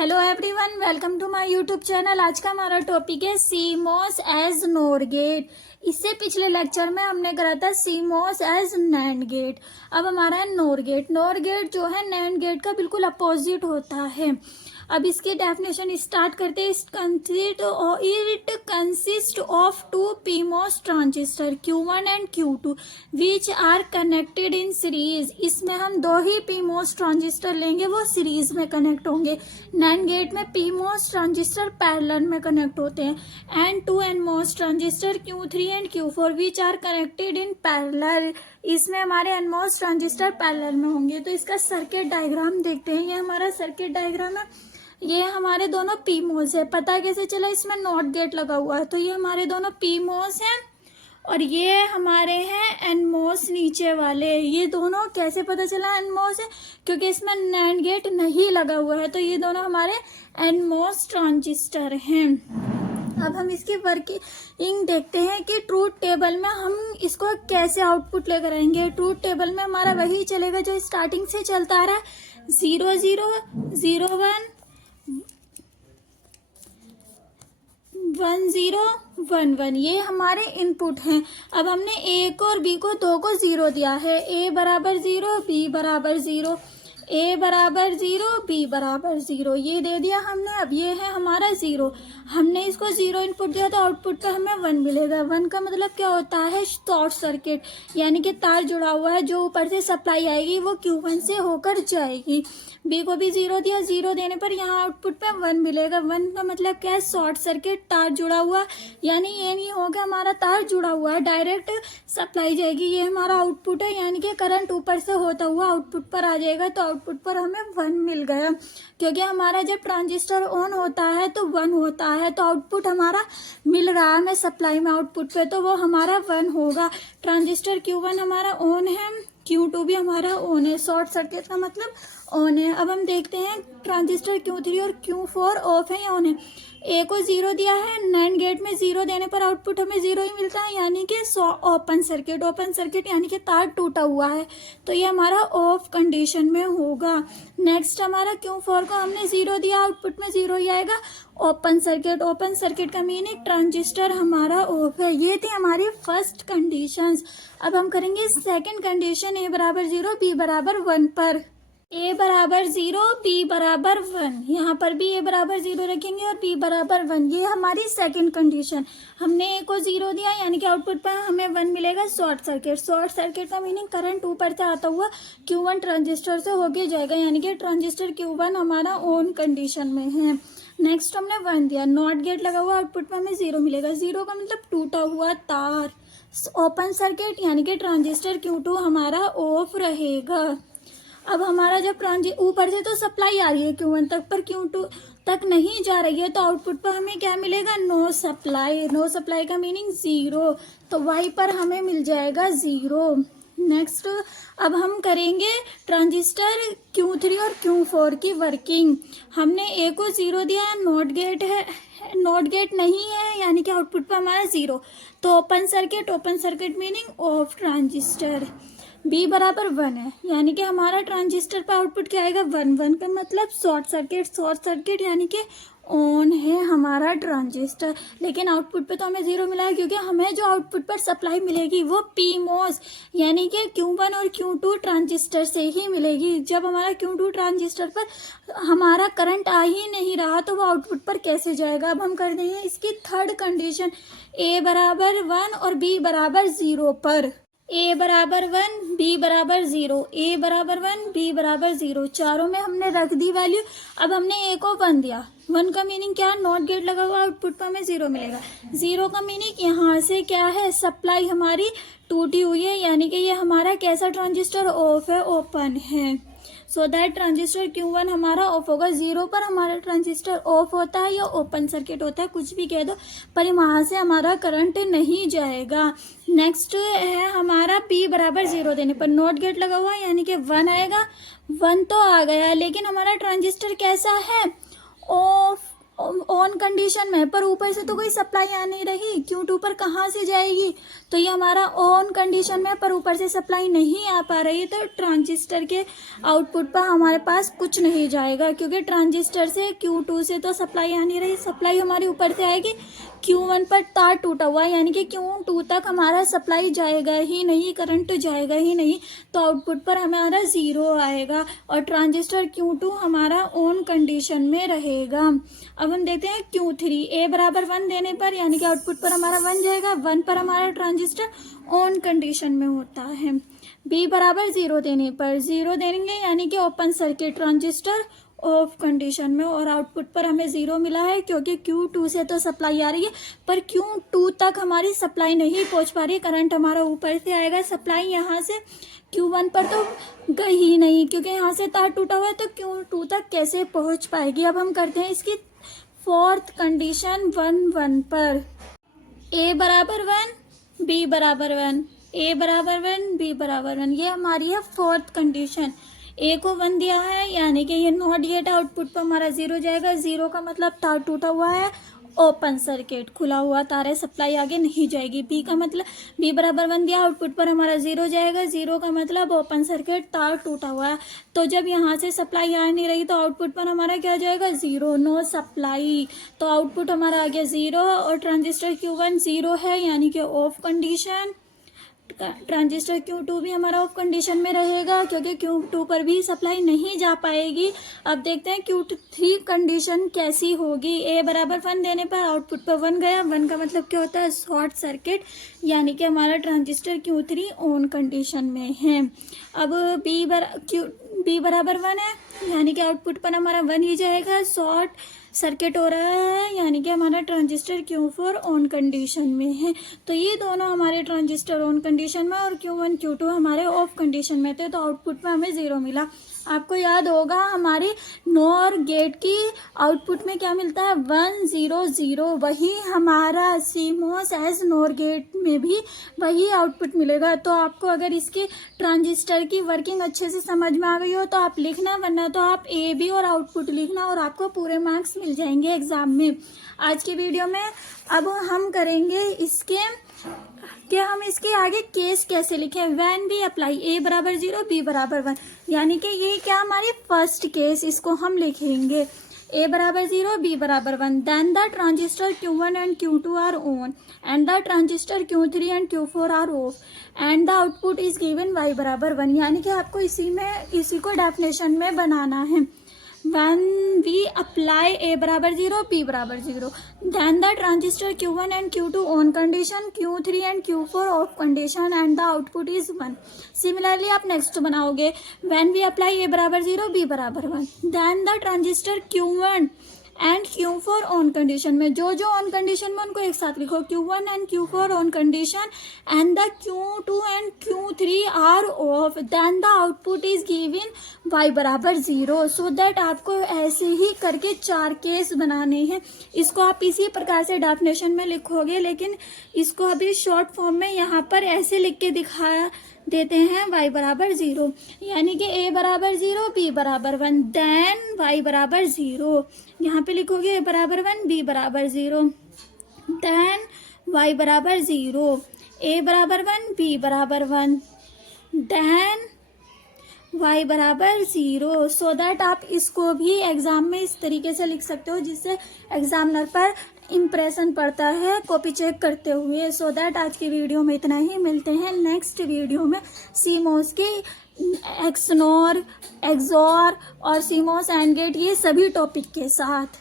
Hello everyone, welcome to my YouTube channel. आज का हमारा टॉपिक है सीमॉस एज नोर गेट। इससे पिछले लेक्चर में हमने करा था सीमॉस एज नैंड गेट। अब हमारा है नोर गेट। नोर गेट जो है नैंड गेट का बिल्कुल अपोजिट होता है। अब इसकी डेफिनेशन स्टार्ट करते हैं। It consist of two PMOS transistor Q1 and Q2 which are connected in series. इसमें हम दो ही पीमॉस ट्रांजिस्टर लेंगे, वो सीरीज में कनेक्ट होंगे। नैंड गेट में पीमॉस ट्रांजिस्टर पैरेलल में कनेक्ट होते हैं। And two NMOS transistor Q3 and Q4 which are connected in parallel. इसमें हमारे एनमॉस ट्रांजिस्टर पैरेलल में होंगे। तो इसका सर्किट डायग्राम देखते हैं। ये हमारा सर्किट डायग्राम है। ये हमारे दोनों पीमॉस है। पता कैसे चला? इसमें नॉट गेट लगा हुआ है। तो ये हमारे दोनों पीमॉस हैं और ये हमारे हैं एनमॉस नीचे वाले। ये दोनों कैसे पता चला एनमॉस है? क्योंकि इसमें नैंड गेट नहीं लगा हुआ है। तो ये दोनों हमारे एनमॉस ट्रांजिस्टर हैं। अब हम इसकी वर्किंग देखते हैं कि ट्रूथ टेबल में हम इसको कैसे आउटपुट लेकर आएंगे। ट्रूथ टेबल में हमारा वही चलेगा जो स्टार्टिंग से चलता आ रहा है, 0 0 0 1 1 0 1 1। ये हमारे इनपुट हैं। अब हमने ए को और बी को दो को 0 दिया है। ए बराबर 0, बी बराबर 0, ए बराबर 0, बी बराबर 0, ये दे दिया हमने। अब ये है हमारा 0। हमने इसको 0 इनपुट दिया तो आउटपुट पे हमें 1 मिलेगा। 1 का मतलब क्या होता है? शॉर्ट सर्किट, यानी कि तार जुड़ा हुआ है, जो ऊपर से सप्लाई आएगी वो Q1 से होकर जाएगी। बी को भी 0 दिया। 0 देने पर यहाँ आउटपुट पे 1 मिलेगा। 1 का मतलब क्या है? शॉर्ट सर्किट, तार जुड़ा हुआ, यानी ये नहीं होगा हमारा तार जुड़ा हुआ है, डायरेक्ट सप्लाई जाएगी। ये हमारा आउटपुट है, यानी कि करंट ऊपर से होता हुआ आउटपुट पर आ जाएगा। तो आउटपुट पर हमें 1 मिल गया। क्योंकि हमारा जब ट्रांजिस्टर ऑन होता है तो 1 होता है। तो आउटपुट हमारा मिल रहा है हमें सप्लाई में आउटपुट पे, तो वो हमारा 1 होगा। ट्रांजिस्टर Q1 हमारा ऑन है, Q2 भी हमारा ऑन है। शॉर्ट सर्किट का मतलब ऑन है। अब हम देखते हैं ट्रांजिस्टर Q3 और Q4 ऑफ है या ऑन है। ए को 0 दिया है। नैंड गेट में 0 देने पर आउटपुट हमें 0 ही मिलता है, यानी कि ओपन सर्किट। ओपन सर्किट यानी कि तार टूटा हुआ है, तो ये हमारा ऑफ कंडीशन में होगा। नेक्स्ट हमारा Q4 को हमने 0 दिया, आउटपुट में 0 ही आएगा। Open circuit. ओपन सर्किट का मीनिंग ट्रांजिस्टर हमारा ऑफ है। ये थी हमारी फर्स्ट कंडीशंस। अब हम करेंगे सेकंड कंडीशन, ए बराबर 0, बी बराबर 1 पर। ए बराबर 0, बी बराबर 1। यहाँ पर भी ए बराबर 0 रखेंगे और बी बराबर 1। ये हमारी सेकंड कंडीशन। हमने ए को 0 दिया, यानी कि आउटपुट पर हमें 1 मिलेगा। Short circuit. शॉर्ट सर्किट का मीनिंग करंट ऊपर से आता हुआ Q1 ट्रांजिस्टर से होके जाएगा, यानी कि ट्रांजिस्टर Q1 हमारा ऑन कंडीशन में है। नेक्स्ट हमने 1 दिया, नॉट गेट लगा हुआ, आउटपुट पर हमें 0 मिलेगा। 0 का मतलब टूटा हुआ तार। ओपन सर्किट यानी कि ट्रांजिस्टर Q2 हमारा ऑफ रहेगा। अब हमारा जब ऊपर से तो सप्लाई आ रही है Q1 तक, पर Q2 तक नहीं जा रही है, तो आउटपुट पर हमें क्या मिलेगा? No supply. नो सप्लाई का मीनिंग 0, तो Y पर हमें मिल जाएगा 0। नेक्स्ट अब हम करेंगे ट्रांजिस्टर Q3 और Q4 की वर्किंग। हमने ए को 0 दिया, नॉट गेट है, नॉट गेट नहीं है, यानी कि आउटपुट पर हमारा 0, तो open circuit. Open circuit meaning off transistor. B बराबर 1 है, यानी कि हमारा ट्रांजिस्टर पर आउटपुट क्या आएगा? 1 1 का मतलब शॉर्ट सर्किट। शॉर्ट सर्किट यानी कि ऑन है हमारा ट्रांजिस्टर, लेकिन आउटपुट पे तो हमें 0 मिला है, क्योंकि हमें जो आउटपुट पर सप्लाई मिलेगी वो पीमॉस यानी कि Q1 और Q2 ट्रांजिस्टर से ही मिलेगी। जब हमारा Q2 ट्रांजिस्टर पर हमारा करंट आ ही नहीं रहा, तो वो आउटपुट पर कैसे जाएगा? अब हम कर देंगे इसकी थर्ड कंडीशन, ए बराबर 1 और बी बराबर 0 पर। ए बराबर 1, बी बराबर 0, ए बराबर 1, बी बराबर 0, चारों में हमने रख दी वैल्यू। अब हमने ए को 1 दिया। 1 का मीनिंग क्या? नॉट गेट लगा हुआ, आउटपुट पर हमें 0 मिलेगा। 0 का मीनिंग यहाँ से क्या है? सप्लाई हमारी टूटी हुई है, यानी कि ये हमारा कैसा ट्रांजिस्टर ऑफ है? ओपन है। सो दैट ट्रांजिस्टर Q1 हमारा ऑफ होगा। 0 पर हमारा ट्रांजिस्टर ऑफ होता है या ओपन सर्किट होता है, कुछ भी कह दो, पर वहां से हमारा करंट नहीं जाएगा। नेक्स्ट है हमारा P बराबर 0 देने पर नॉट गेट लगा हुआ है, यानी कि 1 आएगा। 1 तो आ गया, लेकिन हमारा ट्रांजिस्टर कैसा है? ऑफ ऑन कंडीशन में, पर ऊपर से तो कोई सप्लाई आ नहीं रही, Q2 पर कहाँ से जाएगी? तो ये हमारा ऑन कंडीशन में पर ऊपर से सप्लाई नहीं आ पा रही, तो ट्रांजिस्टर के आउटपुट पर हमारे पास कुछ नहीं जाएगा, क्योंकि ट्रांजिस्टर से Q2 से तो सप्लाई आ नहीं रही। सप्लाई हमारी ऊपर से आएगी, Q1 पर तार टूटा हुआ है, यानी कि Q2 तक हमारा सप्लाई जाएगा ही नहीं, करंट जाएगा ही नहीं, तो आउटपुट पर हमारा 0 आएगा और ट्रांजिस्टर Q2 हमारा ऑन कंडीशन में रहेगा। अब हम देखते हैं Q3, A बराबर 1 देने पर यानी कि आउटपुट पर हमारा 1 जाएगा, 1 पर हमारा ट्रांजिस्टर ऑन कंडीशन में होता है। B बराबर 0 देने पर 0 देंगे यानी कि open circuit, transistor off condition में, और आउटपुट पर हमें 0 मिला है क्योंकि Q2 से तो सप्लाई आ रही है, पर Q2 तक हमारी सप्लाई नहीं पहुंच पा रही, करंट हमारा ऊपर से आएगा, सप्लाई यहाँ से Q1 पर तो गई ही नहीं, क्योंकि यहाँ से तार टूटा हुआ है, तो Q2 तक कैसे पहुंच पाएगी। अब हम करते हैं इसकी फोर्थ कंडीशन 1 1 पर। A बराबर 1, B बराबर 1, A बराबर 1, B बराबर 1, ये हमारी है फोर्थ कंडीशन। A को 1 दिया है यानी कि ये नॉट येट, आउटपुट पर हमारा 0 जाएगा, 0 का मतलब तार टूटा हुआ है, ओपन सर्किट, खुला हुआ तार है, सप्लाई आगे नहीं जाएगी। B का मतलब B बराबर 1 दिया, आउटपुट पर हमारा 0 जाएगा, 0 का मतलब ओपन सर्किट, तार टूटा हुआ है, तो जब यहाँ से सप्लाई आ नहीं रही तो आउटपुट पर हमारा क्या जाएगा, 0, नो सप्लाई, तो आउटपुट हमारा आ गया 0 और ट्रांजिस्टर Q1 0 है यानी कि ऑफ कंडीशन। ट्रांजिस्टर Q2 भी हमारा ऑफ कंडीशन में रहेगा क्योंकि Q2 पर भी सप्लाई नहीं जा पाएगी। अब देखते हैं Q3 कंडीशन कैसी होगी। A बराबर 1 देने पर आउटपुट पर 1 गया, 1 का मतलब क्या होता है, शॉर्ट सर्किट, यानी कि हमारा ट्रांजिस्टर Q3 ऑन कंडीशन में है। अब B बराबर 1 है यानी कि आउटपुट पर हमारा 1 ही जाएगा, शॉर्ट सर्किट हो रहा है यानी कि हमारा ट्रांजिस्टर Q4 ऑन कंडीशन में है। तो ये दोनों हमारे ट्रांजिस्टर ऑन कंडीशन में और Q1 Q2 हमारे ऑफ कंडीशन में थे, तो आउटपुट में हमें 0 मिला। आपको याद होगा हमारी नॉर गेट की आउटपुट में क्या मिलता है, 1 0 0, वही हमारा CMOS एज नॉर गेट में भी वही आउटपुट मिलेगा। तो आपको अगर इसकी ट्रांजिस्टर की वर्किंग अच्छे से समझ में आ गई हो तो आप लिखना, वरना तो आप A B और आउटपुट लिखना और आपको पूरे मार्क्स मिल जाएंगे एग्जाम में। आज की वीडियो में अब हम करेंगे हम इसके आगे केस कैसे लिखें। व्हेन वी अप्लाई A बराबर 0, B बराबर 1, यानी कि ये क्या हमारी फर्स्ट केस, इसको हम लिखेंगे A बराबर 0, B बराबर 1, then the transistor Q1 and Q2 are on and the transistor Q3 and Q4 are off and the output is given Y बराबर 1, यानी कि आपको इसी को डेफिनेशन में बनाना है। When we apply A बराबर 0, B बराबर 0, then the transistor Q1 and Q2 on condition, Q3 and Q4 off condition and the output is 1. Similarly आप next बनाओगे, when we apply A बराबर 0, B बराबर 1, then the transistor Q1 and Q4 on condition में, जो on condition में उनको एक साथ लिखो, Q1 and Q4 on condition and the Q2 and Q3 are off, then the output is given Y बराबर 0। सो दैट आपको ऐसे ही करके 4 केस बनाने हैं। इसको आप इसी प्रकार से डेफिनेशन में लिखोगे, लेकिन इसको अभी शॉर्ट फॉर्म में यहाँ पर ऐसे लिख के दिखाया देते हैं, Y बराबर 0, यानी कि A बराबर 0, B बराबर 1, देन Y बराबर 0, यहाँ पे लिखोगे A बराबर 1, B बराबर 0, देन Y बराबर 0, A बराबर 1, B बराबर 1, देन Y बराबर 0। सो दैट आप इसको भी एग्जाम में इस तरीके से लिख सकते हो जिससे एग्जामिनर पर इम्प्रेशन पड़ता है कॉपी चेक करते हुए। सो दैट आज की वीडियो में इतना ही, मिलते हैं नेक्स्ट वीडियो में CMOS की XNOR, XOR और CMOS एंड गेट, ये सभी टॉपिक के साथ।